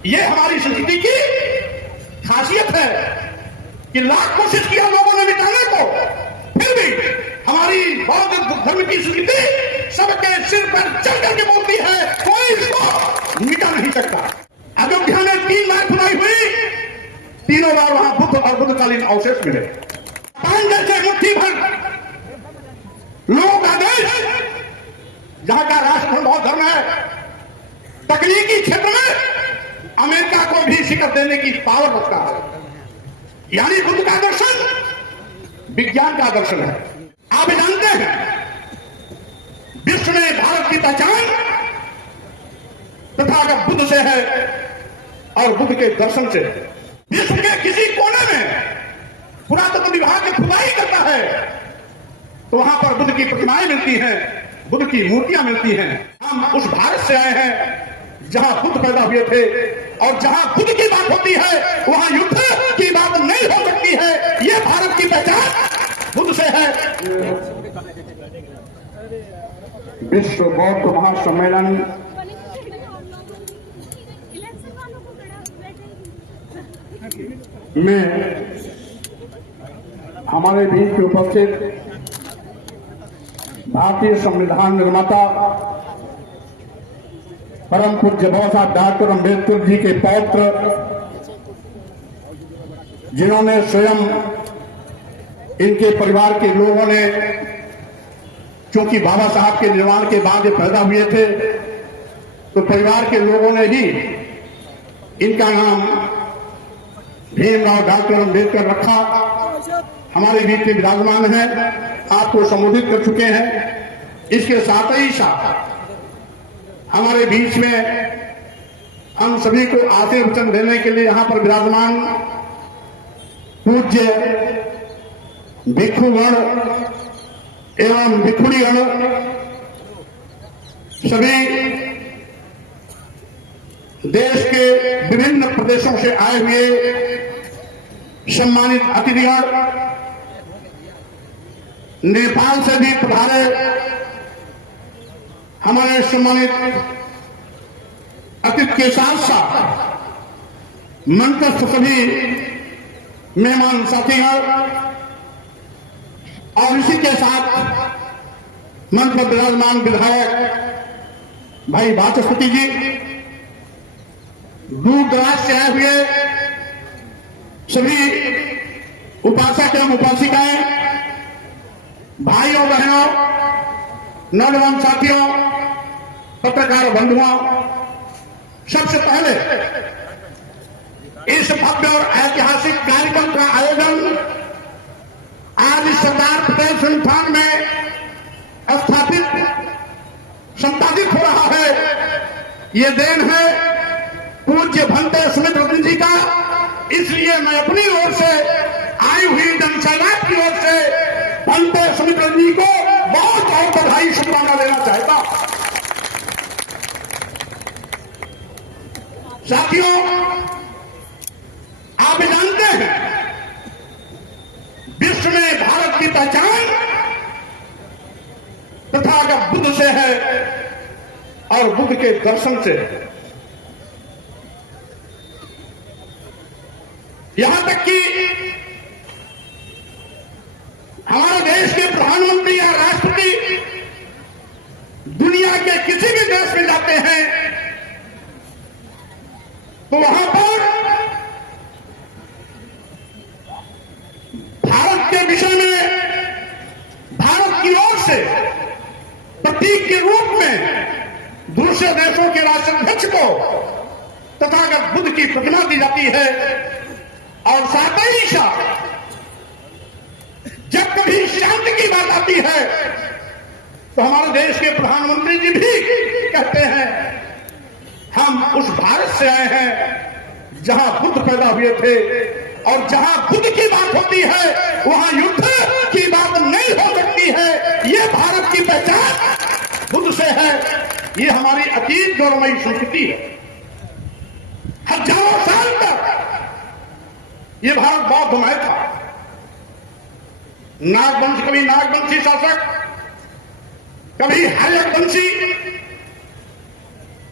ये हमारी संस्कृति की खासियत है कि लाख कोशिश किया लोगों ने मिटाने को, फिर भी हमारी बौद्ध धर्म की संस्कृति सबके सिर पर चढ़ करके बोलती है, कोई इसको मिटा नहीं सकता। अयोध्या में 3 लाख खुदाई हुई, तीनों बार वहां बुद्ध और बुद्धकालीन अवशेष मिले। पांच जैसे मुट्ठी भर लोगों का देश, जहां का राष्ट्र बौद्ध धर्म है, तकनीकी क्षेत्र में अमेरिका को भी शिकस्त देने की पावर रखता है। यानी बुद्ध का दर्शन विज्ञान का दर्शन है। आप जानते हैं विश्व में भारत की पहचान तथागत बुद्ध से है और बुद्ध के दर्शन से। विश्व के किसी कोने में पुरातत्व विभाग की खुदाई करता है तो वहां पर बुद्ध की प्रतिमाएं मिलती हैं, बुद्ध की मूर्तियां मिलती हैं। हम उस भारत से आए हैं जहां बुद्ध पैदा हुए थे, और जहां बुद्ध की बात होती है वहां युद्ध की बात नहीं हो सकती है। ये भारत की पहचान बुद्ध से है। विश्व बौद्ध महासम्मेलन में हमारे बीच उपस्थित भारतीय संविधान निर्माता परम पूज्य बाबा साहब डॉक्टर अम्बेडकर जी के पौत्र, जिन्होंने स्वयं इनके परिवार के लोगों ने, क्योंकि बाबा साहब के निर्माण के बाद ये पैदा हुए थे तो परिवार के लोगों ने ही इनका नाम भीमराव डॉक्टर अम्बेडकर रखा। हमारे बीच में विराजमान है, आपको संबोधित कर चुके हैं। इसके साथ ही साथ हमारे बीच में हम सभी को आशीर्वचन देने के लिए यहां पर विराजमान पूज्य भिक्षुगण एवं भिक्षुणीगण, सभी देश के विभिन्न प्रदेशों से आए हुए सम्मानित अतिथिगण, नेपाल से भी पधारे हमारे सम्मानित अतिथि के साथ साथ मंत्रस्थ सभी मेहमान साथीगण, और इसी के साथ मंच पर विराजमान विधायक भाई वाचस्पति जी, दूर दराज से आए हुए सभी उपासक एवं उपासिकाएं, भाइयों बहनों, नौजवान साथियों, पत्रकार बंधुओं, सबसे पहले इस भव्य और ऐतिहासिक कार्यक्रम का आयोजन आज सरदार पटेल संस्थान में स्थापित संपादित हो रहा है। ये देन है पूज्य भंते सुमित रतन जी का। इसलिए मैं अपनी ओर से, आई हुई जनसैलाब की ओर से भंते सुमित रतन जी को बहुत बहुत बधाई शुभकामना देना चाहता हूं। साथियों, आप जानते हैं विश्व में भारत की पहचान तथागत बुद्ध से है और बुद्ध के दर्शन से है। यहां तक कि हमारे देश के प्रधानमंत्री या राष्ट्रपति दुनिया के किसी भी देश में जाते हैं तो वहां पर भारत के विषय में, भारत की ओर से प्रतीक के रूप में दूसरे देशों के राष्ट्राध्यक्ष को तथागत बुद्ध की प्रतिमा दी जाती है। और साथ ही साथ जब कभी शांति की बात आती है तो हमारे देश के प्रधानमंत्री जी भी कहते हैं, हम उस भारत से आए हैं जहां बुद्ध पैदा हुए थे, और जहां बुद्ध की बात होती है वहां युद्ध की बात नहीं हो सकती है। ये भारत की पहचान बुद्ध से है। ये हमारी अतीत गौरवमयी संस्कृति है। हजारों साल तक ये भारत बौद्धमय था। नागवंश, कभी नागवंशी शासक, कभी हर्यक वंशी,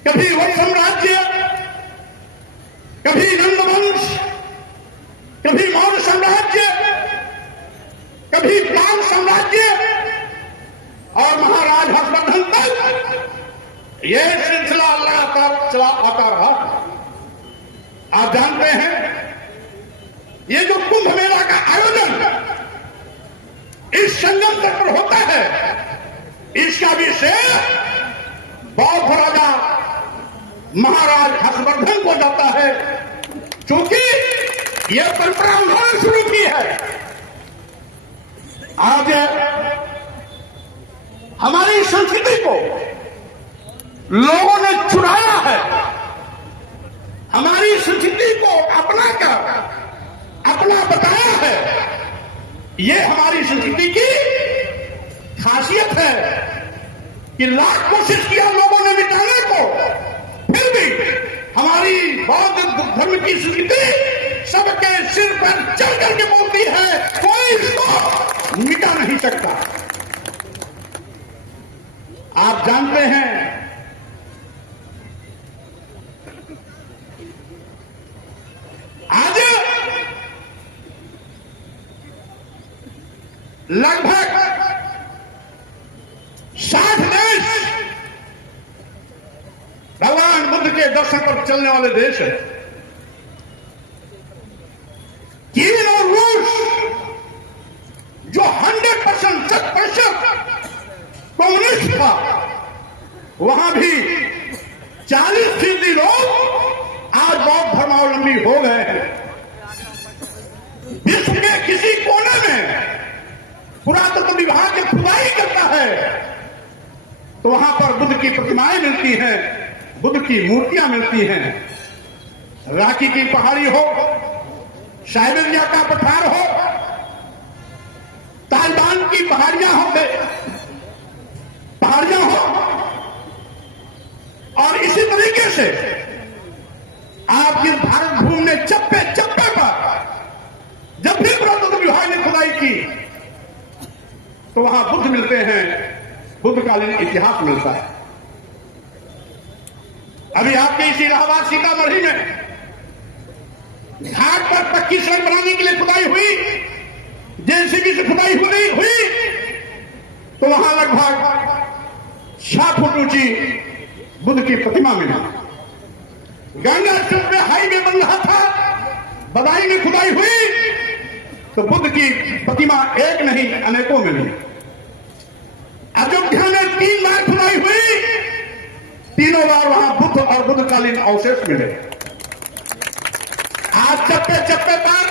कभी वत्स साम्राज्य, कभी नंदवंश, कभी मौर्य साम्राज्य, कभी पाल साम्राज्य और महाराज हर्षवर्धन तक यह सिलसिला लगातार चला आता रहा। आप जानते हैं ये जो कुंभ मेला का आयोजन इस संगम तट पर होता है, इसका भी श्रेय बौद्ध राजा महाराज हर्षवर्धन को जाता है, क्योंकि यह परंपरा उन्होंने शुरू की है। आज हमारी संस्कृति को लोगों ने चुराया है, हमारी संस्कृति को अपनाकर अपना बताया है। ये हमारी संस्कृति की खासियत है कि लाख कोशिश किया लोगों ने मिटाने को, फिर भी हमारी बौद्ध धर्म की संस्कृति सबके सिर पर चढ़ करके बोलती है, कोई इसको मिटा नहीं सकता। आप जानते हैं आज लगभग 60 देश भगवान बुद्ध के दर्शन पर चलने वाले देश हैं। चीन और रूस जो 100% कम्युनिस्ट था, वहां भी 40% लोग आज बौद्ध धर्मावलंबी हो गए हैं। विश्व के किसी कोने में पुरातत्व विभाग जब खुदाई करता है तो वहां पर बुद्ध की प्रतिमाएं मिलती हैं, बुद्ध की मूर्तियां मिलती हैं। रांची की पहाड़ी हो, साइबेरिया का पठार हो, तालिबान की पहाड़ियां हो, और इसी तरीके से आप जिस भारत भूमि में चप्पे चप्पे पर जब भी पुरातत्व विभाग ने खुदाई की तो वहां बुद्ध मिलते हैं, बुद्धकालीन इतिहास मिलता है। अभी आपके इसी इलाहाबाद सीतामढ़ी में घाट पर पक्की सड़क बनाने के लिए खुदाई हुई, जेसीबी से खुदाई हुई तो वहां लगभग 6 फुट ऊंची बुद्ध की प्रतिमा मिली। गंगा स्ट्रीट में हाईवे बन रहा था, बदाई में खुदाई हुई तो बुद्ध की प्रतिमा एक नहीं अनेकों मिली। अयोध्या में 3 बार खुदाई हुई, तीनों बार वहां बुद्ध और बुद्धकालीन अवशेष मिले। आज चप्पे चप्पे पर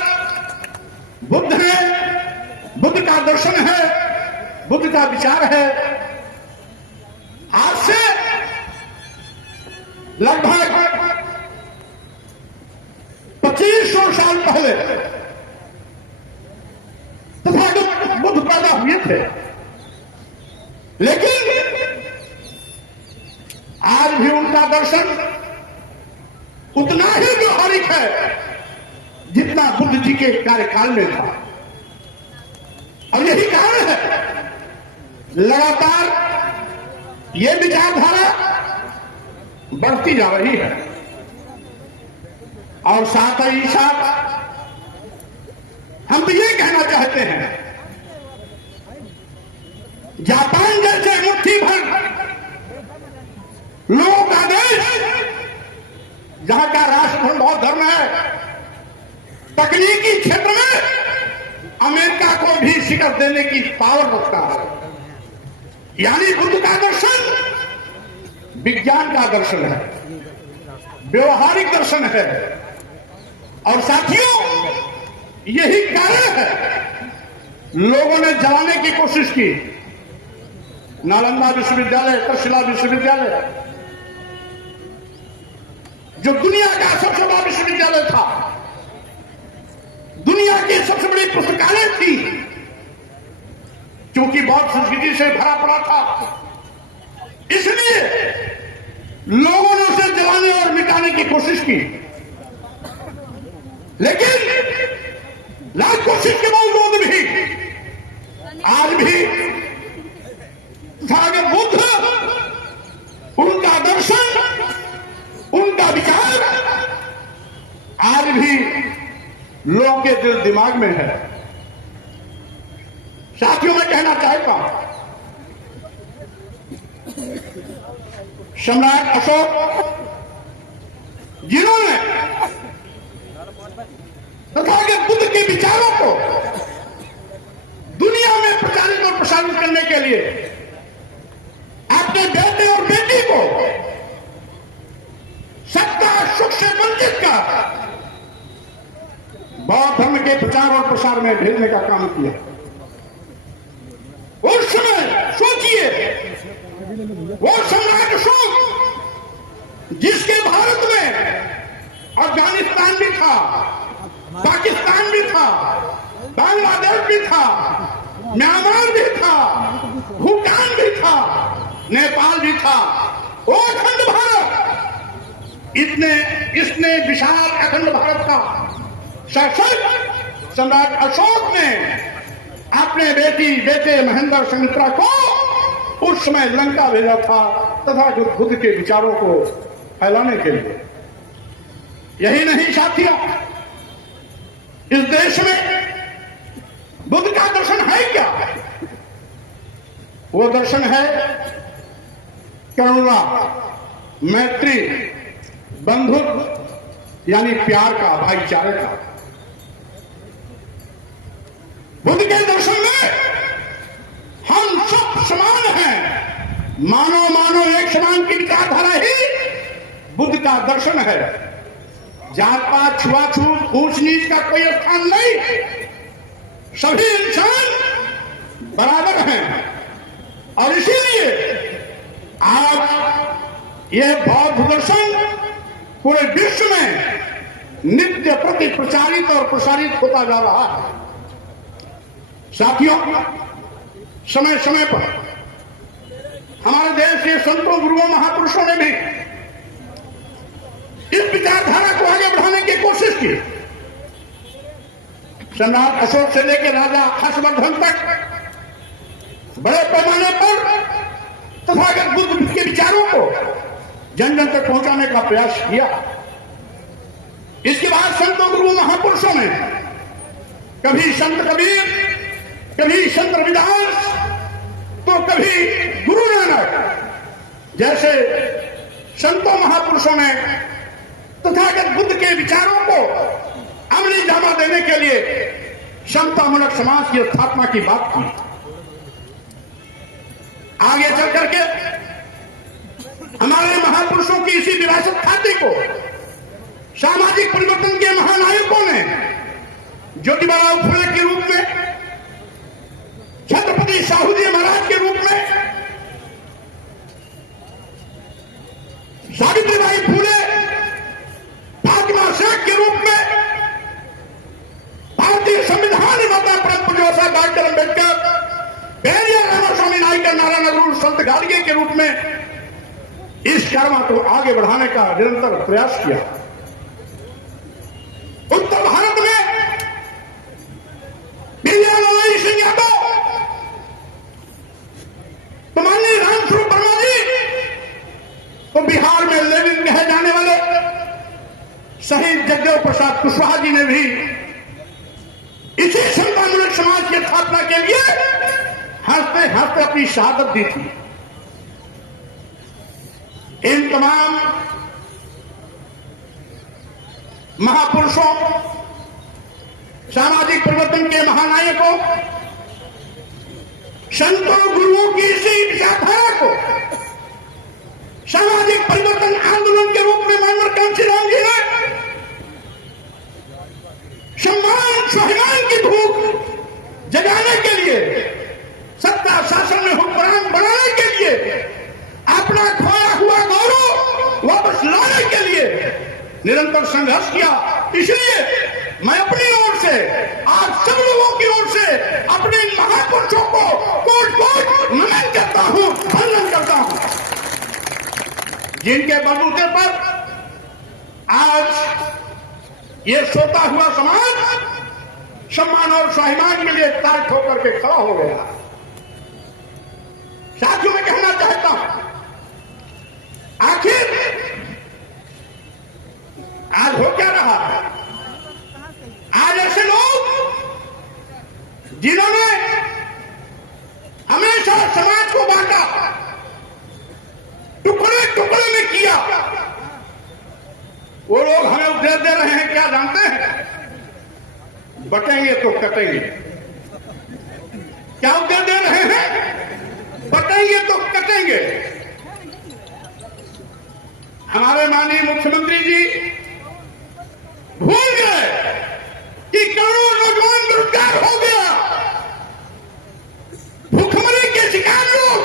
बुद्ध है, बुद्ध का दर्शन है, बुद्ध का विचार है। आज से लगभग 2500 साल पहले तथागत बुद्ध पैदा हुए थे, लेकिन आज भी उनका दर्शन उतना ही व्यवहारिक है जितना बुद्ध जी के कार्यकाल में था। और यही कारण है लगातार ये विचारधारा बढ़ती जा रही है। और साथ ही साथ हम तो ये कहना चाहते हैं, जापान जैसे मुट्ठी भर लोगों का देश, जहां का राष्ट्रधर्म बौद्ध धर्म है, तकनीकी क्षेत्र में अमेरिका को भी शिकस्त देने की पावर रखता है। यानी बुद्ध का दर्शन विज्ञान का दर्शन है, व्यवहारिक दर्शन है। और साथियों, यही कारण है लोगों ने जलाने की कोशिश की। नालंदा विश्वविद्यालय, तक्षशिला विश्वविद्यालय, जो दुनिया का सबसे बड़ा विश्वविद्यालय था, दुनिया की सबसे बड़ी पुस्तकालय थी, क्योंकि बौद्ध संस्कृति से भरा पड़ा था, इसलिए लोगों ने उसे जलाने और मिटाने की कोशिश की। लेकिन लाख कोशिश के बावजूद भी आज भी सागर बुद्ध, उनका दर्शन, उनका विचार आज भी लोगों के दिल दिमाग में है। साथियों, मैं कहना चाहता हूं, सम्राट अशोक जिन्होंने तथागत बुद्ध के विचारों को दुनिया में प्रचारित और प्रसारित करने के लिए अपने बेटे और बेटी को सत्ता सुख से वंचित कर बौद्ध धर्म के प्रचार और प्रसार में भेजने का काम किया। उस समय सोचिए, वो सम्राट अशोक जिसके भारत में अफगानिस्तान भी था, पाकिस्तान भी था, बांग्लादेश भी था, म्यांमार भी था, भूटान भी था, नेपाल भी था, वो अखंड भारत, इसने विशाल अखंड भारत का शासक सम्राट अशोक ने अपने बेटे महेंद्र संघमित्रा को उस समय लंका भेजा था तथा बुद्ध के विचारों को फैलाने के लिए। यही नहीं साथियों, इस देश में बुद्ध का दर्शन है क्या? वो दर्शन है करुणा, मैत्री, बंधुत्व यानी प्यार का, भाईचारे का। बुद्ध के दर्शन में हम सब समान हैं, मानो एक समान की विचारधारा ही बुद्ध का दर्शन है। जात पात, छुआछूत, ऊंच नीच का कोई स्थान नहीं, सभी इंसान बराबर हैं। और इसीलिए आज यह बौद्ध दर्शन पूरे विश्व में नित्य प्रति प्रचारित और प्रसारित होता जा रहा है। साथियों, समय समय पर हमारे देश के संतों, गुरुओं, महापुरुषों ने भी इस विचारधारा को आगे बढ़ाने की कोशिश की। सम्राट अशोक से लेकर राजा हर्षवर्धन तक बड़े पैमाने पर तथागत बुद्ध के विचारों को जन जन तक पहुंचाने का प्रयास किया। इसके बाद संतों, गुरु, महापुरुषों ने कभी संत कबीर, कभी संत रविदास, तो कभी गुरु नानक जैसे संतों, महापुरुषों ने तथागत बुद्ध के विचारों को अमली जामा देने के लिए समतामूलक समाज की स्थापना की बात की। आगे चल करके हमारे महापुरुषों की इसी विरासत खाते को सामाजिक परिवर्तन के महानायकों ने ज्योतिबाराव फुले के रूप में, छत्रपति शाहूजी महाराज के रूप में, सावित्रीबाई फुले, फातिमा शेख के रूप में, भारतीय संविधान निर्माता परम पूज्य डॉक्टर अंबेडकर, पेरियार रामास्वामी नायकर, नारायण गुरु, संत गाडगे के रूप में इस कर्म को आगे बढ़ाने का निरंतर प्रयास किया। उत्तर भारत में बीजेपी सिंह यादव, तो माननीय रामस्वरूप वर्मा जी, तो बिहार में लेनिन कहे जाने वाले शहीद जगदेव प्रसाद कुशवाहा जी ने भी इसी समतामूलक समाज की स्थापना के लिए हंसते हंसते अपनी शहादत दी थी। इन तमाम महापुरुषों, सामाजिक परिवर्तन के महानायकों, संतों, गुरुओं की इसी विचारधारा को सामाजिक परिवर्तन आंदोलन के रूप में मानवर कांशीराम जी ने सम्मान स्वाभिमान की भूख जगाने के लिए, सत्ता शासन में हुक्मरान बनाने के लिए, अपना खोया हुआ गौरव वापस लाने के लिए निरंतर संघर्ष किया। इसलिए मैं अपनी ओर से, आज सब लोगों की ओर से अपने महापुरुषों को कोट नमन करता हूं, वंदन करता हूं, जिनके बलबूते पर आज ये सोता हुआ समाज सम्मान और स्वाभिमान के लिए ताल ठोकर के खड़ा हो गया। साथियों, मैं कहना चाहता हूं, आखिर आज हो क्या रहा है? जिन्होंने हमेशा समाज को बांटा, टुकड़े टुकड़े में किया, वो लोग हमें उपदेश दे रहे हैं, क्या जानते हैं? बटेंगे तो कटेंगे। क्या उपदेश दे रहे हैं? बटेंगे तो कटेंगे। हमारे माननीय मुख्यमंत्री जी भूल गए कि करोड़ों नौजवान बेरोजगार हो गया, भूखमरी के शिकार लोग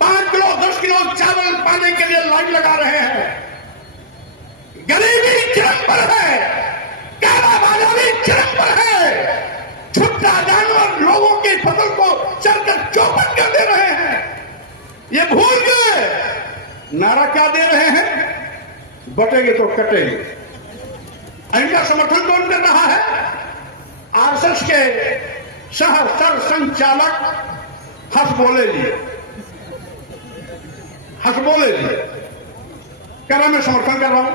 5 किलो 10 किलो चावल पाने के लिए लाइन लगा रहे हैं, गरीबी चरम पर है, कालाबाजारी चरम पर है, छुट्टा जानवर लोगों की फसल को चलकर चौपट कर दे रहे हैं। ये भूल गए। नारा क्या दे रहे हैं? बटेंगे तो कटेंगे। इनका समर्थन कौन कर रहा है? आरएसएस के सह सर संचालक हसबोले जी। हसबोले जी कह रहा मैं समर्थन कर रहा हूं।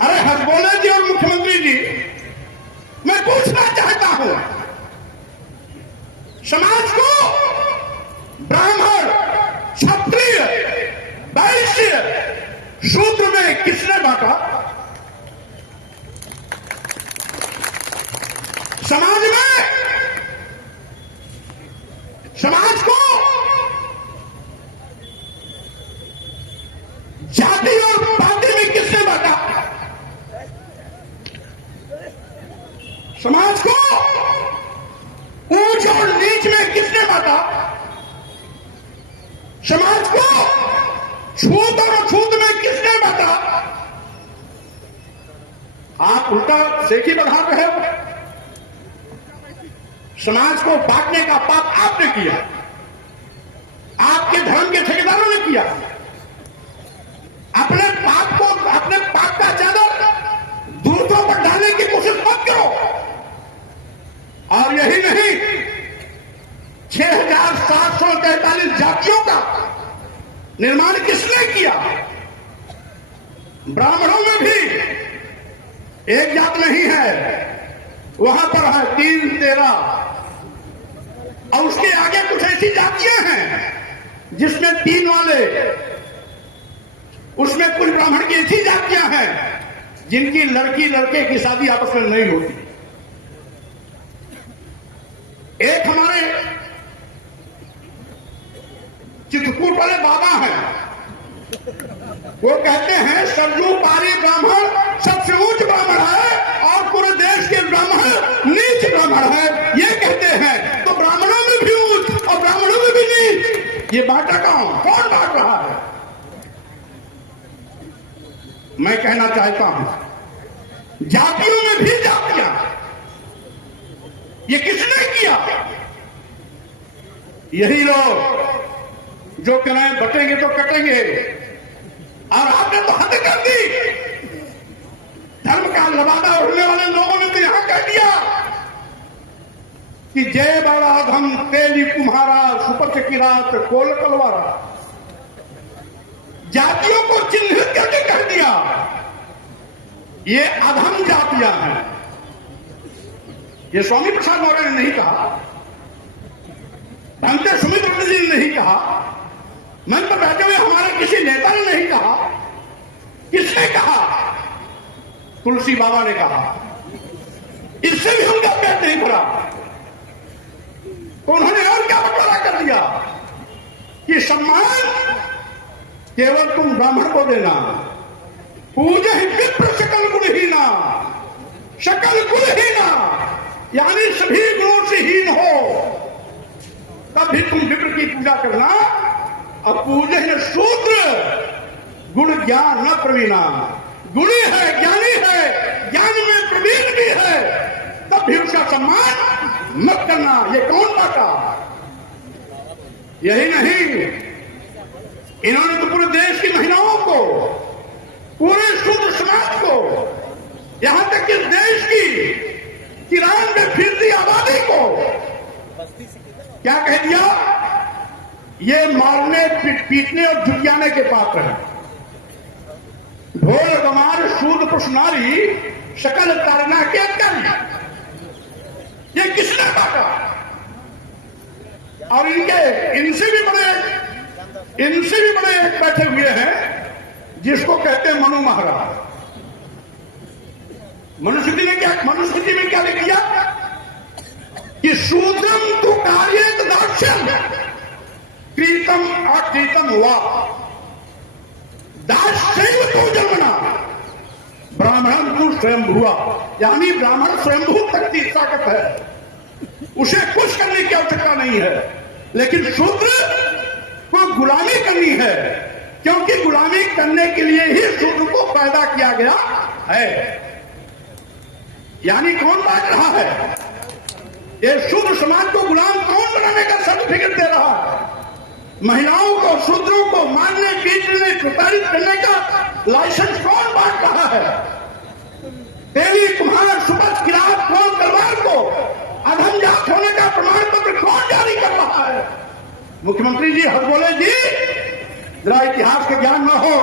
अरे हसबोले जी और मुख्यमंत्री जी, मैं पूछना चाहता हूं, समाज को ब्राह्मण, क्षत्रिय, वैश्य, शूद्र में किसने बांटा? समाज में, समाज को जाति और पार्टी में किसने बांटा? समाज को ऊंच और नीच में किसने बांटा? समाज को छूत और अछूत में किसने बांटा? आप उल्टा सेकी बढ़ा रहे हो। समाज को बांटने का पाप आपने किया, आपके धर्म के ठेकेदारों ने किया। अपने पाप को, अपने पाप का चादर दूसरों पर डालने की कोशिश मत करो। और यही नहीं, 6,743 जातियों का निर्माण किसने किया? ब्राह्मणों में भी एक जात नहीं है, वहां पर है 3, 13 और उसके आगे कुछ ऐसी जातियां हैं जिसमें 3 वाले, उसमें कुछ ब्राह्मण की ऐसी जातियां हैं जिनकी लड़की लड़के की शादी आपस में नहीं होती। एक हमारे चित्रकूट वाले बाबा हैं, वो कहते हैं सरजू पारी ब्राह्मण सबसे उच्च ब्राह्मण है और पूरे देश के ब्राह्मण नीच ब्राह्मण है, ये कहते हैं। तो ब्राह्मणों में भी उच्च और ब्राह्मणों में भी नीच, ये बांटा कौन बांट रहा है? मैं कहना चाहता हूं, जातियों में भी जातियां, ये किसने किया? यही लोग जो कह रहे हैं बटेंगे तो कटेंगे, और आपने तो हद कर दी। धर्म का लबादा उड़ने वाले लोगों ने तो यहां कह दिया कि जय बड़ा धम तेली कुम्हारा सुपर की रात कोल कलवारा। जातियों को चिन्हित करके कह दिया ये अधम जातियां हैं। ये स्वामी प्रसाद मौर्य ने नहीं कहा, भंते सुमित्र जी ने नहीं कहा, मन पर बैठे हुए हमारे किसी नेता ने नहीं कहा। किसने कहा? तुलसी बाबा ने कहा। इससे भी उनका पेट नहीं भरा तो उन्होंने और क्या बंटवारा कर दिया कि सम्मान केवल तुम ब्राह्मण को देना, पूजे विप्र सकल गुणहीना, सकल गुणहीना यानी सभी गुणों से हीन हो, तब भी तुम विप्र की पूजा करना। और पूजे न शूद्र गुण ज्ञान न प्रवीणा, गुणी है, ज्ञानी है, ज्ञान में प्रवीण भी है, तब भी उसका सम्मान मत करना। ये कौन बाता? यही नहीं, इन्होंने तो पूरे देश की महिलाओं को, पूरे शूद्र समाज को, यहां तक कि देश की किरान में फिरती आबादी को क्या कह दिया? ये मारने, पीटने और झुटियाने के पात्र हैं। ढोल गमार शूद्र पुष्णारी सकल तारना के कर। ये किसने बांटा? और इनसे भी बड़े एक बैठे हुए हैं जिसको कहते हैं मनु महाराज। मनुस्मृति में क्या लिख दिया कि शूद्रम तु कार्येत दास्यम कृतम अकृतम हुआ दास्यैव तो जन्मना ब्राह्मण तु स्वयं हुआ। यानी ब्राह्मण स्वयंभू तक की ताकत है, उसे कुछ करने की आवश्यकता नहीं है, लेकिन शूद्र को गुलामी करनी है, क्योंकि गुलामी करने के लिए ही शूद्र को पैदा किया गया है। यानी कौन बांट रहा है? ये शूद्र समाज को गुलाम कौन बनाने का सर्टिफिकेट दे रहा है? महिलाओं को, शूद्रों को मारने, पीटने, प्रताड़ित करने का लाइसेंस कौन बांट रहा है? तेरी कुम्हार, सुपथ, किरात, कौन तलवार को अधम जात होने का प्रमाण पत्र कौन जारी कर रहा है? मुख्यमंत्री जी हद बोले जी, जरा इतिहास के ज्ञान न हो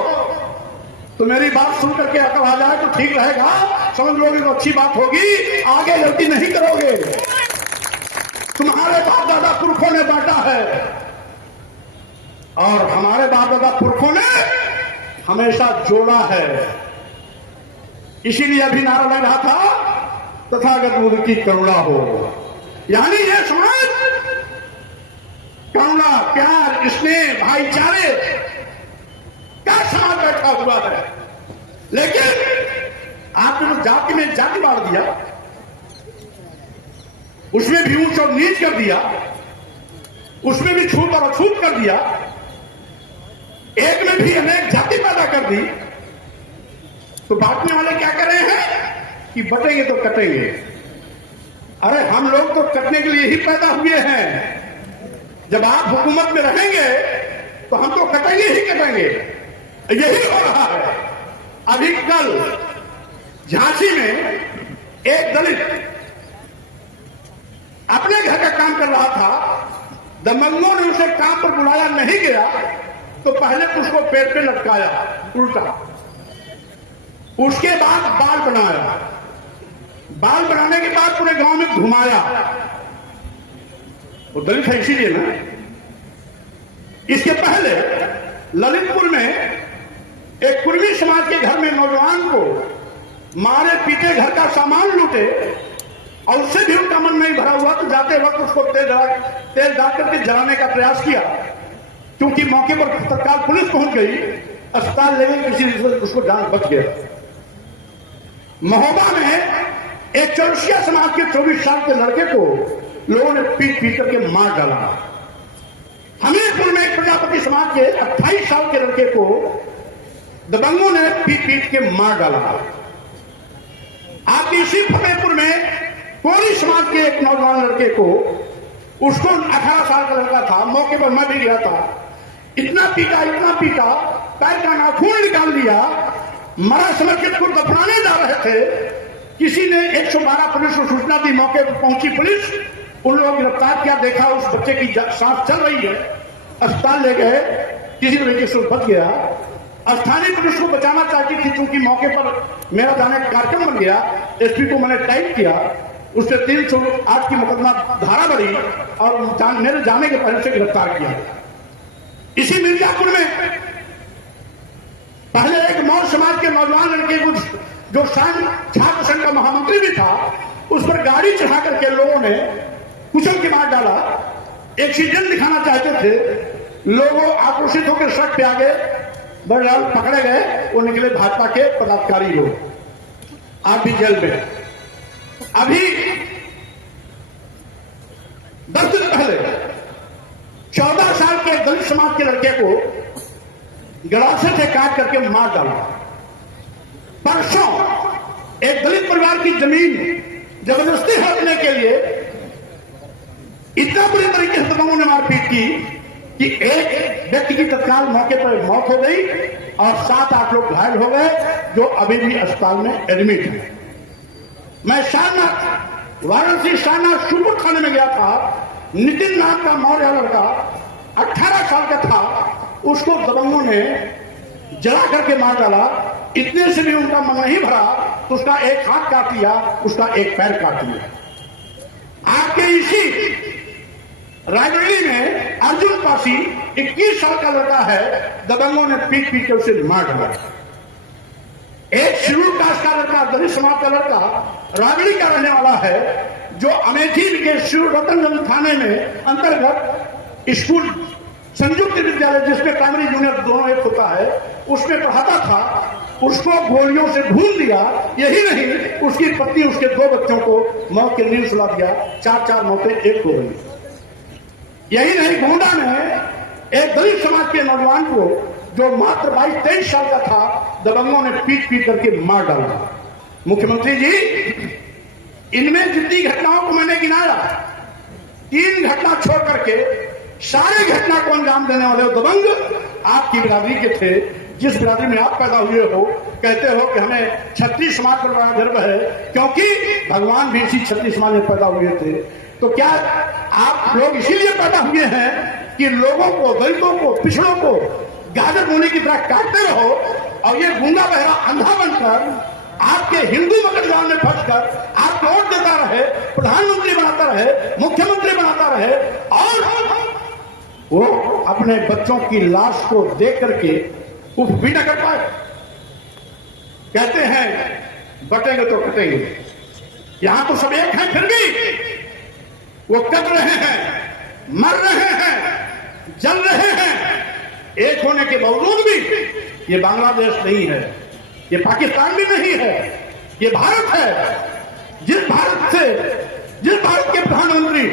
तो मेरी बात सुन करके अकल आ जाए तो ठीक रहेगा, समझ लोगे तो अच्छी बात होगी, आगे गलती नहीं करोगे। तुम्हारे बाप दादा पुरखों ने बांटा है और हमारे बाप दादा पुरखों ने हमेशा जोड़ा है। इसीलिए अभी नारा लग रहा था तथागत बुद्ध की करुणा हो। यानी ये समाज करुणा, प्यार, स्नेह, भाईचारे का समाज बैठा हुआ है। लेकिन आपने तो जाति में जाति बांट दिया, उसमें भी ऊंच और नीच कर दिया, उसमें भी छूत और अछूत कर दिया, एक में भी अनेक जाति पैदा कर दी। तो बांटने वाले क्या कर रहे हैं कि बटेंगे तो कटेंगे। अरे हम लोग तो कटने के लिए ही पैदा हुए हैं। जब आप हुकूमत में रहेंगे तो हम तो कटेंगे ही कटेंगे। यही हो रहा है। अभी कल झांसी में एक दलित अपने घर का काम कर रहा था, दबंगों ने उसे काम पर बुलाया, नहीं गया तो पहले उसको पेड़ पे लटकाया उल्टा, उसके बाद बाल बनाया, बाल बनाने के बाद पूरे गांव में घुमाया। वो दलित है इसीलिए ना। इसके पहले ललितपुर में एक कुर्मी समाज के घर में नौजवान को मारे पीटे, घर का सामान लूटे और उससे भी उनका मन नहीं भरा हुआ तो जाते वक्त उसको तेल डाल करके जलाने का प्रयास किया। क्योंकि मौके पर तत्काल पुलिस पहुंच गई, अस्पताल ले गई, किसी उसको जान बच गया। महोबा में एक चौरसिया समाज के 24 साल के लड़के को लोगों ने पीट पीट करके मार डाला। हमीरपुर में एक प्रजापति समाज के 28 साल के लड़के को दबंगों ने पीट पीट के मार डाला। आपके इसी फतेहपुर में कोरी समाज के एक नौजवान लड़के को, उसको 18 साल का लड़का था, मौके पर मैं भी गया था, इतना पीटा, पैर का नाखून निकाल दिया, मरा समझ के खुद दफनाने जा रहे थे। किसी ने 112 पुलिस को सूचना दी, मौके पर पहुंची पुलिस, उन लोगों गिरफ्तार किया, देखा उस बच्चे की सांस चल रही है, अस्पताल ले गए, किसी तरीके से बच गया। स्थानीय पुलिस को बचाना चाहती थी, क्योंकि मौके पर मेरा जाने का कार्यक्रम बन गया, एसपी को मैंने टाइप किया, उससे 308 की मुकदमा धारा बढ़ी और मेरे जाने के पहले से गिरफ्तार किया। इसी मिर्जापुर में पहले एक मौर समाज के नौजवान लड़के को, जो छात्र संघ का महामंत्री भी था, उस पर गाड़ी चढ़ा करके लोगों ने कुचल के मार डाला। एक्सीडेंट दिखाना चाहते थे, लोगों आक्रोशित होकर सड़क पे आ गए, बहरहाल पकड़े गए, वो निकले भाजपा के पदाधिकारी लोग, आप भी जेल में। अभी 10 दिन पहले 14 साल के दलित समाज के लड़के को गलासे से काट करके मार डाला। परसों एक दलित परिवार की जमीन जबरदस्ती हड़पने के लिए इतना बुरी तरीके से दबंगों ने मारपीट की कि एक व्यक्ति की तत्काल मौके पर मौत हो गई और 7-8 लोग घायल हो गए, जो अभी भी अस्पताल में एडमिट है। मैं सारनाथ, वाराणसी सारनाथ शुभपुर थाने में गया था। नितिन नाम का मौर्य लड़का 18 साल का था, उसको दबंगों ने जला करके मार डाला। इतने से भी उनका मन नहीं भरा तो उसका एक हाथ काट लिया, उसका एक पैर काट लिया। के इसी रायबरेली में अर्जुन पासी 21 साल का लड़का है, दबंगों ने पीट पीट के उसे मार डाला। एक शेड्यूल कास्ट का लड़का, दलित समाज का लड़का, रायबरेली का रहने वाला है, जो अमेठी के शेड्यूल रतनगंज थाने में अंतर्गत स्कूल संयुक्त विद्यालय जिसमें प्राइमरी जूनियर दोनों एक होता है, उसमें पढ़ाता था, उसको गोलियों से भून दिया। यही नहीं, उसकी पत्नी उसके 2 बच्चों को मौत के नींद सुला दिया। 4 मौतें एक हो गई। यही नहीं, गोंडा में एक दलित समाज के नौजवान को जो मात्र 22-23 साल का था, दबंगों ने पीट पीट करके मार डाला। मुख्यमंत्री जी, इनमें जितनी घटनाओं को मैंने गिनाया, 3 घटना छोड़ करके सारे घटना को अंजाम देने वाले दबंग आपकी बिरादरी के थे। जिस बिरादरी में आप पैदा हुए हो, कहते हो कि हमें क्षत्रिय समाज पर बड़ा गर्व है क्योंकि भगवान भी इसी क्षत्रिय समाज में पैदा हुए थे। तो क्या आप लोग इसीलिए पैदा हुए हैं कि लोगों को, दलितों को, पिछड़ों को गाजर मूली की तरह काटते रहो और ये गूंगा बहरा अंधा बनकर आपके हिंदू मकदगांव में फंसकर आप वोट देता रहे, प्रधानमंत्री बनाता रहे, मुख्यमंत्री बनाता रहे और वो अपने बच्चों की लाश को देख करके उफ भी न कर पाए। कहते हैं बटेंगे तो कटेंगे। यहां तो सब एक हैं, फिर भी वो कट रहे हैं, मर रहे हैं, जल रहे हैं। एक होने के बावजूद भी ये बांग्लादेश नहीं है, ये पाकिस्तान भी नहीं है, ये भारत है। जिस भारत के प्रधानमंत्री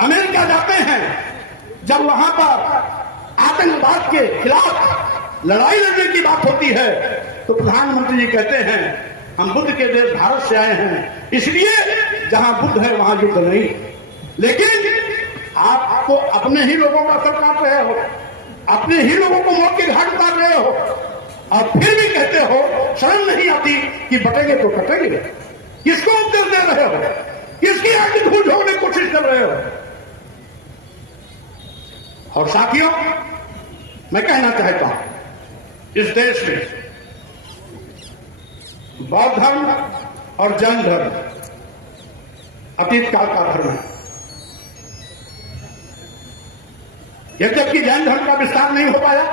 अमेरिका जाते हैं, जब वहां पर आतंकवाद के खिलाफ लड़ाई लड़ने की बात होती है, तो प्रधानमंत्री जी कहते हैं हम बुद्ध के देश भारत से आए हैं, इसलिए जहां बुद्ध है वहां युद्ध नहीं। लेकिन आप तो अपने ही लोगों का असर काट रहे हो, अपने ही लोगों को मौत के घाट उतार रहे हो और फिर भी कहते हो शर्म नहीं आती कि बटेंगे तो कटेंगे। किसको उपदेश दे रहे हो? किसकी आगे धूल झोंकने की कोशिश कर रहे हो? और साथियों, मैं कहना चाहता हूं, इस देश में बौद्ध धर्म और जैन धर्म अतीत काल का धर्म है। जबकि जैन धर्म का विस्तार नहीं हो पाया,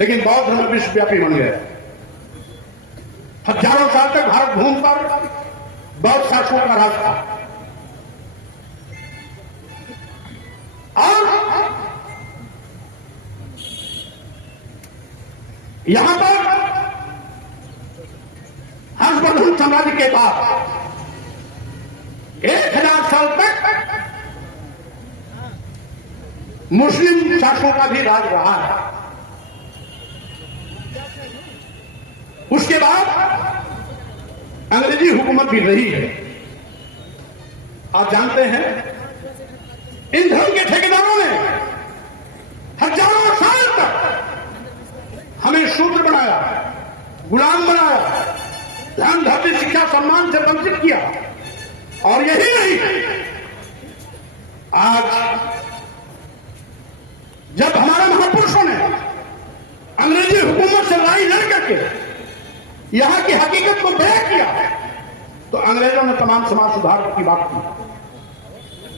लेकिन बौद्ध धर्म विश्वव्यापी बन गया। हजारों साल तक भारत भूमि पर बौद्ध शासकों का राज था और यहां पर हर्षवर्धन साम्राज्य के बाद 1000 साल तक मुस्लिम शासकों का भी राज रहा है। उसके बाद अंग्रेजी हुकूमत भी रही है। आप जानते हैं, इन धर्म के ठेकेदारों ने हजारों साल तक हमें शूद्र बनाया, गुलाम बनाया, धन धरती शिक्षा सम्मान से वंचित किया। और यही नहीं, आज जब हमारे महापुरुषों ने अंग्रेजी हुकूमत से लड़ाई लड़ करके यहां की हकीकत को बयां किया, तो अंग्रेजों ने तमाम समाज सुधार की बात की।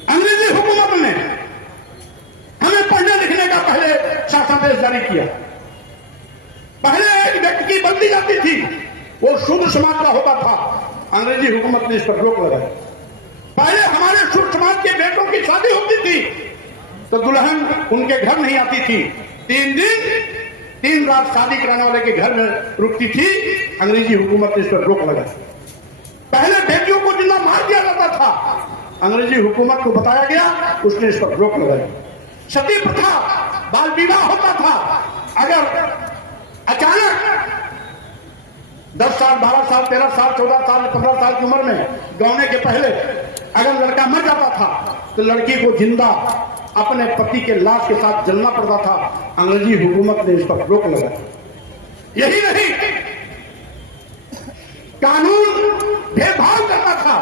अंग्रेजी हुकूमत ने हमें पढ़ने लिखने का पहले शासनादेश जारी किया। पहले एक व्यक्ति की बदली जाती थी, वो शूद्र समाज का होता था, अंग्रेजी हुकूमत ने इस पर रोक लगाई। पहले हमारे शूद्र समाज के बेटों की शादी होती थी तो दुल्हन उनके घर नहीं आती थी, 3 दिन 3 रात शादी कराने वाले के घर में रुकती थी, अंग्रेजी हुकूमत ने इस पर रोक लगाई। पहले बेटियों को जिंदा मार दिया जाता था, अंग्रेजी हुकूमत को बताया गया, उसने इस पर रोक लगाई। सती प्रथा, बाल विवाह होता था, अगर अचानक 10 साल, 12 साल, 13 साल, 14 साल, 15 साल की उम्र में गौने के पहले अगर लड़का मर जाता था तो लड़की को जिंदा अपने पति के लाश के साथ जलना पड़ता था। अंग्रेजी हुकूमत ने इस पर रोक लगाई। यही नहीं, कानून भेदभाव करता था,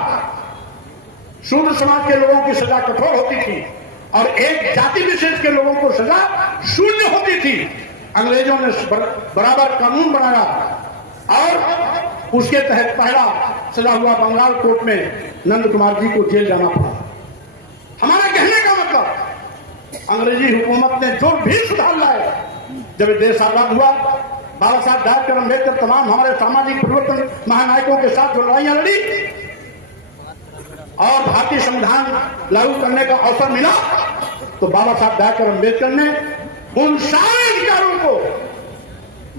शूद्र समाज के लोगों की सजा कठोर होती थी और एक जाति विशेष के लोगों को सजा शून्य होती थी। अंग्रेजों ने बराबर कानून बनाया और उसके तहत पहला सजा हुआ बंगाल कोर्ट में नंद कुमार जी को जेल जाना पड़ा। हमारा कहने का मतलब अंग्रेजी हुकूमत ने जो भी सुधार लाए, जब देश आजाद हुआ, बाबा साहब डॉक्टर अम्बेडकर तमाम हमारे सामाजिक परिवर्तन महानायकों के साथ जो लड़ाइयां लड़ी और भारतीय संविधान लागू करने का अवसर मिला, तो बाबा साहब डॉक्टर अम्बेडकर ने उन सारे अधिकारों को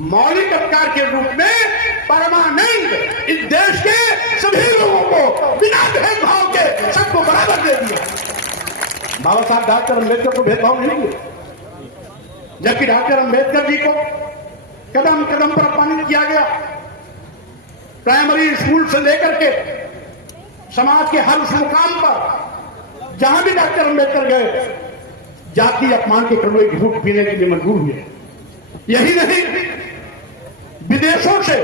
मौलिक अधिकार के रूप में परमानेंट इस देश के सभी लोगों को बिना भेदभाव के सबको बराबर दे दिया। बाबा साहब डॉक्टर अम्बेडकर को भेदभाव नहीं किया, जबकि डॉक्टर अम्बेडकर जी को कदम कदम पर अपमानित किया गया। प्राइमरी स्कूल से लेकर के समाज के हर उस मुकाम पर जहां भी डॉक्टर अम्बेडकर गए, जाति अपमान के कड़वे घूंट पीने के लिए मजबूर हुए। यही नहीं, विदेशों से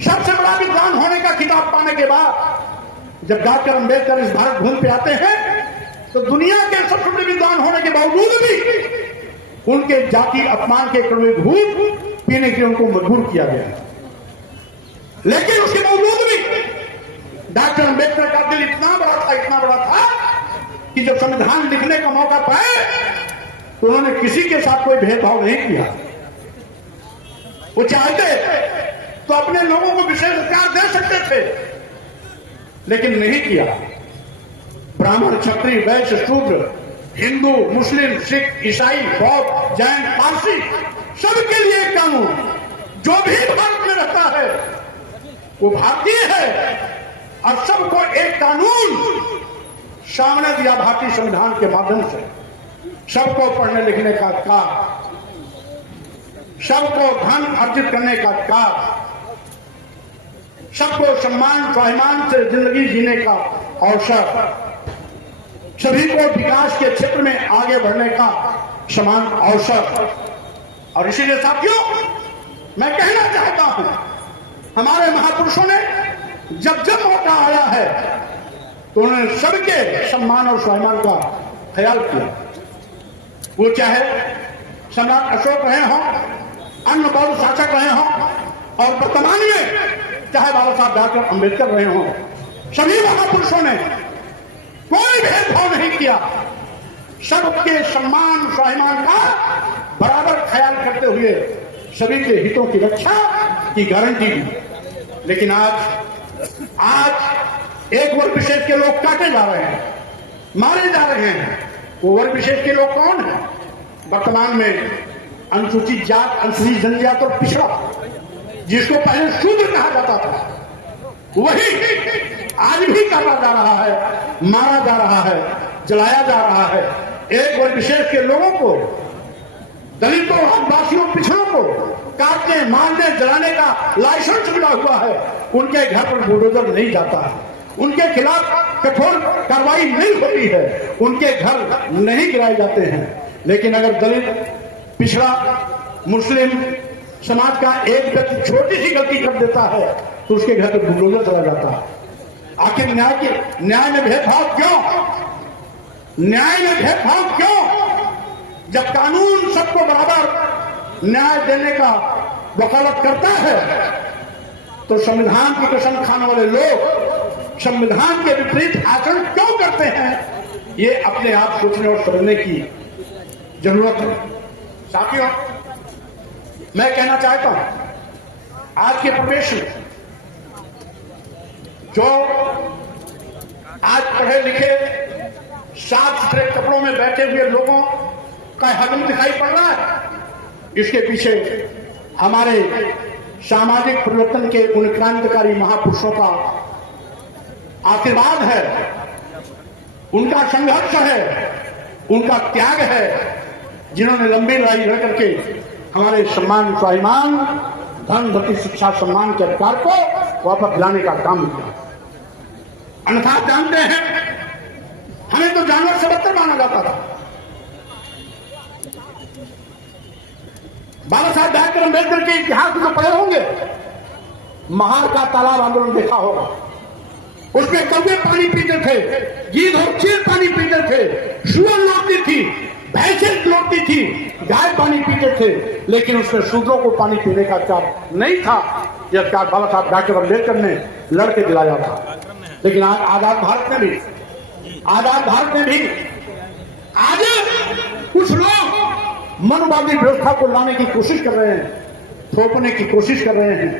सबसे बड़ा विद्वान होने का खिताब पाने के बाद जब डॉक्टर अम्बेडकर इस भारत भूमि पे आते हैं, तो दुनिया के सबसे बड़े विद्वान होने के बावजूद भी उनके जाति अपमान के कड़वे घूंट पीने के लिए उनको मजबूर किया गया। लेकिन उसके बावजूद भी डॉक्टर अम्बेडकर का दिल इतना बड़ा था कि जब संविधान लिखने का मौका पाए तो उन्होंने किसी के साथ कोई भेदभाव नहीं किया। वो चाहते तो अपने लोगों को विशेष अधिकार दे सकते थे, लेकिन नहीं किया। ब्राह्मण, क्षत्रिय, वैश्य, शूद्र, हिंदू, मुस्लिम, सिख, ईसाई, बौद्ध, जैन, पारसी, सबके लिए एक कानून। जो भी भारत में रहता है वो भारतीय है और सबको एक कानून सामने दिया भारतीय संविधान के माध्यम से। सबको पढ़ने लिखने का अधिकार, सबको धन अर्जित करने का अधिकार, सबको सम्मान स्वाभिमान से जिंदगी जीने का अवसर, सभी को विकास के क्षेत्र में आगे बढ़ने का समान अवसर। और इसीलिए साथियों, मैं कहना चाहता हूं, हमारे महापुरुषों ने जब जब मौका आया है तो उन्होंने सबके सम्मान और स्वाभिमान का ख्याल किया। वो चाहे सम्राट अशोक रहे हों, अन्य बौद्ध शासक रहे हों, और वर्तमान में चाहे बाबा साहब डॉक्टर अम्बेडकर रहे हों, सभी महापुरुषों ने कोई भेदभाव नहीं किया। सबके सम्मान स्वाभिमान का बराबर ख्याल करते हुए सभी के हितों की रक्षा की गारंटी दी। लेकिन आज एक वर्ग विशेष के लोग काटे जा रहे हैं, मारे जा रहे हैं। वो वर्ग विशेष के लोग कौन है? वर्तमान में अनुसूचित जात, अनुसूचित जनजाति और पिछड़ा, जिसको पहले शूद्र कहा जाता था, वही आज भी काटा जा रहा है, मारा जा रहा है, जलाया जा रहा है। एक वर्ग विशेष के लोगों को, दलितों, आदिवासियों, पिछड़ों को काटने, मारने, जलाने का लाइसेंस मिला हुआ है। उनके घर पर बुलडोजर नहीं जाता है, उनके खिलाफ कठोर कार्रवाई नहीं होती है, उनके घर नहीं गिराए जाते हैं। लेकिन अगर दलित, पिछड़ा, मुस्लिम समाज का एक व्यक्ति छोटी सी गलती कर देता है तो उसके घर पर बुलडोजर चला जाता है। आखिर न्याय में भेदभाव क्यों? न्याय में भेदभाव क्यों? जब कानून सबको बराबर न्याय देने का वकालत करता है तो संविधान की कसम खाने वाले लोग संविधान के विपरीत आचरण क्यों करते हैं? ये अपने आप सोचने और समझने की जरूरत है। साथियों, मैं कहना चाहता हूं, आज के प्रवेश में जो आज पढ़े लिखे साफ सुथरे कपड़ों में बैठे हुए लोगों का हजम दिखाई पड़ रहा है, इसके पीछे हमारे सामाजिक परिवर्तन के उन क्रांतिकारी महापुरुषों का आशीर्वाद है, उनका संघर्ष है, उनका त्याग है, जिन्होंने लंबी लड़ाई लड़ करके हमारे सम्मान स्वाभिमान, धन, गति, शिक्षा, सम्मान के अधिकार को वापस लाने का काम किया। अन्यथा जानते हैं, हमें तो जानवर से बदतर माना जाता था। बाबा साहब डॉक्टर अम्बेडकर के इतिहास में तो पढ़े होंगे, महार का तालाब आंदोलन देखा होगा। उसमें कौवे पानी पीते थे, गीध और चील पानी पीते थे, सुअर नाचती थी, भैंसें लौटती थी, गाय पानी पीते थे, लेकिन उसमें शूद्रों को पानी पीने का अधिकार नहीं था। यह अधिकार बाबा साहब डॉक्टर अम्बेडकर ने लड़के दिलाया था। लेकिन आज आजाद भारत में भी आज कुछ लोग मनवादी व्यवस्था को लाने की कोशिश कर रहे हैं, थोपने की कोशिश कर रहे हैं।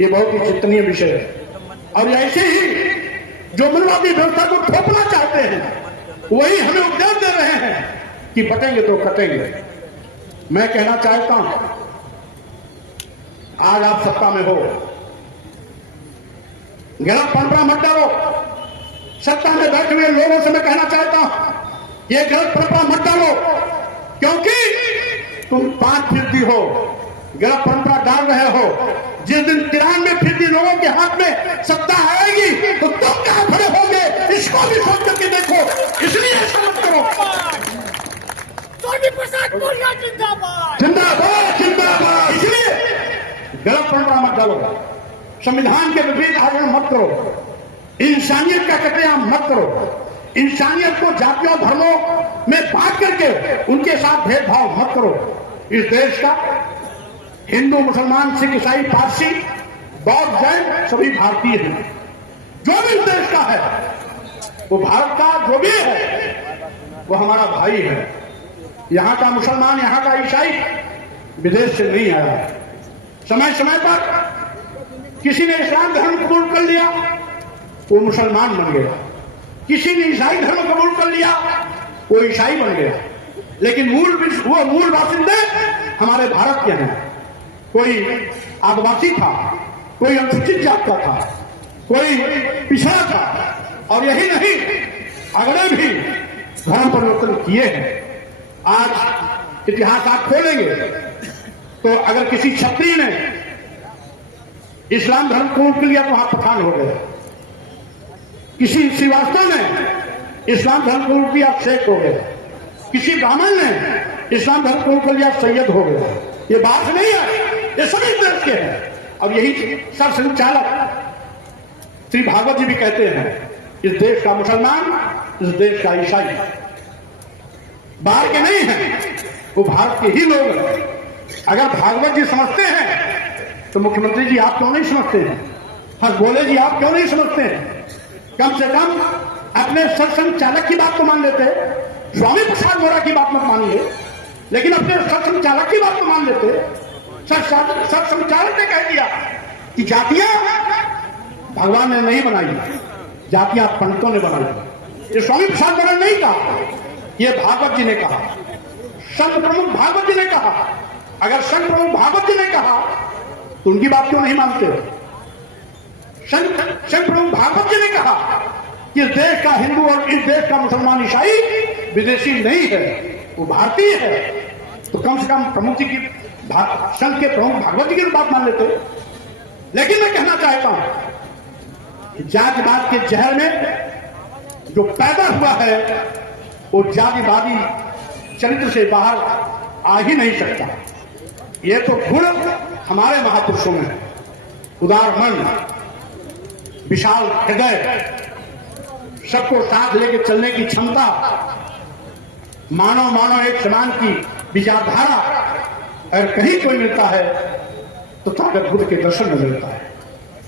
ये बहुत ही चिंतनीय विषय है। और ऐसे ही जो मनवादी व्यवस्था को थोपना चाहते हैं, वही हमें उपदेश दे रहे हैं कि बटेंगे तो कटेंगे। मैं कहना चाहता हूं, आज आप सत्ता में हो, गलत परंपरा मत डालो। सत्ता में बैठे हुए लोगों से मैं कहना चाहता हूं, ये गलत परंपरा मत डालो, क्योंकि तुम 5% हो, गलत परंपरा डाल रहे हो। जिस दिन 93% लोगों के हाथ में सत्ता आएगी तो तुम कहां खड़े होंगे, इसको भी सोच करके देखो। इसलिए ऐसा मत करो। जिंदाबाद जिंदाबाद। इसलिए गलत परंपरा मत डालो, संविधान के विपरीत आचरण मत करो, इंसानियत का कतलेआम मत करो, इंसानियत को जातियों धर्मों में बांट करके उनके साथ भेदभाव मत करो। इस देश का हिंदू, मुसलमान, सिख, ईसाई, पारसी, बौद्ध, जैन सभी भारतीय हैं। जो भी इस देश का है, वो भारत का जो भी है, वो हमारा भाई है। यहां का मुसलमान, यहां का ईसाई विदेश से नहीं आया है। समय समय पर किसी ने इस्लाम धर्म कबूल कर लिया, वो मुसलमान बन गया। किसी ने ईसाई धर्म कबूल कर लिया, वो ईसाई बन गया। लेकिन मूल बासिंदे हमारे भारत के हैं। कोई आदिवासी था, कोई अनुसूचित जात का था, कोई पिछड़ा था, और यही नहीं, अगले भी धर्म परिवर्तन किए हैं। आज इतिहास आप खोलेंगे तो अगर किसी क्षत्रिय ने इस्लाम धर्म कबूल कर लिया तो वहां पठान हो गए। किसी श्रीवास्तव ने इस्लाम धर्म कबूल किया, शेख हो गए। किसी ब्राह्मण ने इस्लाम धर्म कबूल कर लिया, सैयद हो गए। ये बात नहीं है, ये सभी देश के हैं। अब यही सरसंचालक श्री भागवत जी भी कहते हैं, इस देश का मुसलमान, इस देश का ईसाई बाहर के नहीं हैं, वो भारत के ही लोग हैं। अगर भागवत जी समझते हैं तो मुख्यमंत्री जी आप क्यों नहीं समझते हैं? हंस बोले जी आप क्यों नहीं समझते हैं? कम से कम अपने सरसंचालक की बात तो मान लेते। स्वामी प्रसाद गौड़ा की बात मत मानिए, लेकिन अपने सरसंचालक की बात तो मान लेते। सरसंचालक ने कह दिया कि जातियां भगवान ने नहीं बनाई, जातियां पंडितों ने बनाई। ये स्वामी प्रसाद गौड़ा ने नहीं कहा, ये भागवत जी ने कहा, संत प्रमुख भागवत जी ने कहा। अगर संत प्रमुख भागवत जी ने कहा तो उनकी बात क्यों नहीं मानते? संत प्रमुख भागवत जी ने कहा कि इस देश का हिंदू और इस देश का मुसलमान ईसाई विदेशी नहीं है, वो भारतीय है। तो कम से कम प्रमुख जी की, संत के प्रमुख भागवत जी की बात मान लेते। लेकिन मैं कहना चाहता हूं कि जातिवाद के जहर में जो पैदा हुआ है, वो जातिवादी चरित्र से बाहर आ ही नहीं सकता। ये तो गुण हमारे महापुरुषों में है, उदार मन, विशाल हृदय, सबको साथ लेकर चलने की क्षमता, मानव एक समान की विचारधारा। अगर कहीं कोई मिलता है तो ताकत बुद्ध के दर्शन में मिलता है।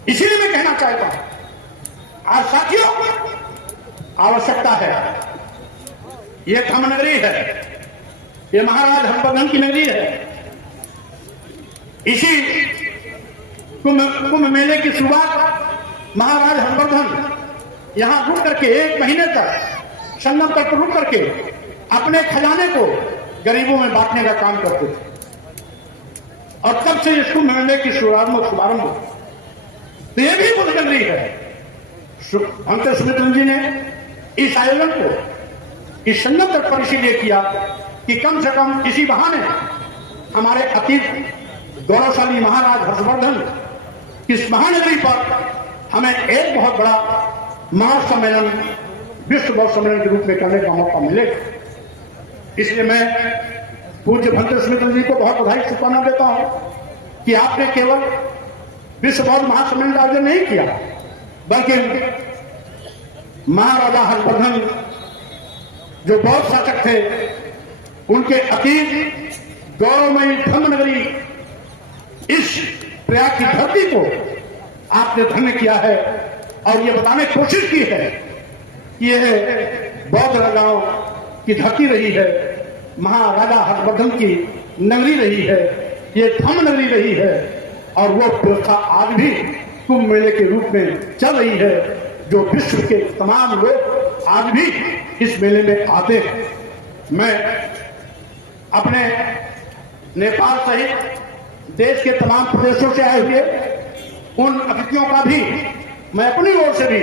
इसीलिए मैं कहना चाहता हूं, आज साथियों आवश्यकता है, ये धम्म नगरी है, ये महाराज हर्षवर्धन की नगरी है। इसी कुंभ मेले की शुरुआत महाराज हर्षवर्धन यहां रुक करके 1 महीने तक, संगम तक रुक करके अपने खजाने को गरीबों में बांटने का काम करते थे। और तब से इस कुंभ मेले की शुभारंभ। तो यह भी बुद्ध नगरी है। अंत सुमित्र जी ने इस आयोजन को इस संगम तक पर इसीलिए किया कि कम से कम इसी बहाने हमारे अतीत गौरवशाली महाराज हर्षवर्धन इस महानगरी पर हमें एक बहुत बड़ा महासम्मेलन, विश्व बौद्ध सम्मेलन के रूप में करने का मौका मिलेगा। इसलिए मैं पूज्य भंते सुमित्र जी को बहुत बधाई शुभकामना देता हूं कि आपने केवल विश्व बौद्ध महासम्मेलन का आयोजन नहीं किया, बल्कि महाराजा हर्षवर्धन जो बौद्ध शासक थे, उनके अतीत गौरवमयी धर्म नगरी इस प्रयाग की धरती को आपने धन्य किया है और ये बताने की कोशिश की है कि यह बौद्ध राजाओं की धरती रही है, महाराजा हर्षवर्धन की नगरी रही है, ये धर्म नगरी रही है और वो व्यवस्था आज भी कुंभ मेले के रूप में चल रही है, जो विश्व के तमाम लोग आज भी इस मेले में आते हैं। मैं अपने नेपाल सहित देश के तमाम प्रदेशों से आए हुए उन अतिथियों का भी मैं अपनी ओर से भी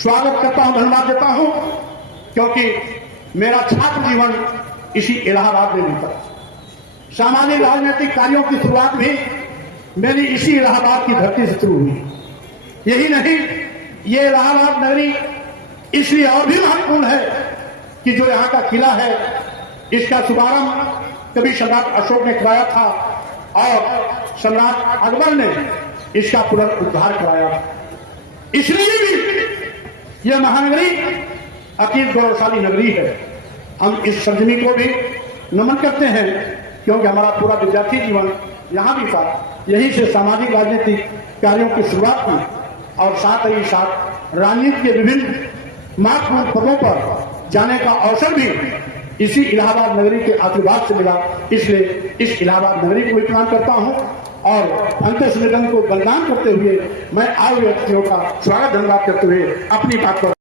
स्वागत करता हूं, धन्यवाद देता हूं, क्योंकि मेरा छात्र जीवन इसी इलाहाबाद में बीता। सामाजिक राजनीतिक कार्यों की शुरुआत भी मेरी इसी इलाहाबाद की धरती से शुरू हुई। यही नहीं, ये इलाहाबाद नगरी इसलिए और भी महत्वपूर्ण है कि जो यहाँ का किला है, इसका शुभारंभ कभी सम्राट अशोक ने कराया था और सम्राट अकबर ने इसका पुनरुद्धार कराया। इसलिए भी यह महानगरी अतीत गौरवशाली नगरी है। हम इस संजमी को भी नमन करते हैं, क्योंकि हमारा पूरा विद्यार्थी जीवन यहाँ भी था। यहीं से सामाजिक राजनीतिक कार्यों की शुरुआत हुई और साथ ही साथ राजनीति के विभिन्न महत्वपूर्ण पदों पर जाने का अवसर भी इसी इलाहाबाद नगरी के आशीर्वाद से मिला। इसलिए इस इलाहाबाद नगरी को भी प्रणाम करता हूं और अंत्य निगम को बलिदान करते हुए मैं आए हुए अतिथियों का स्वागत धन्यवाद करते हुए अपनी बात पर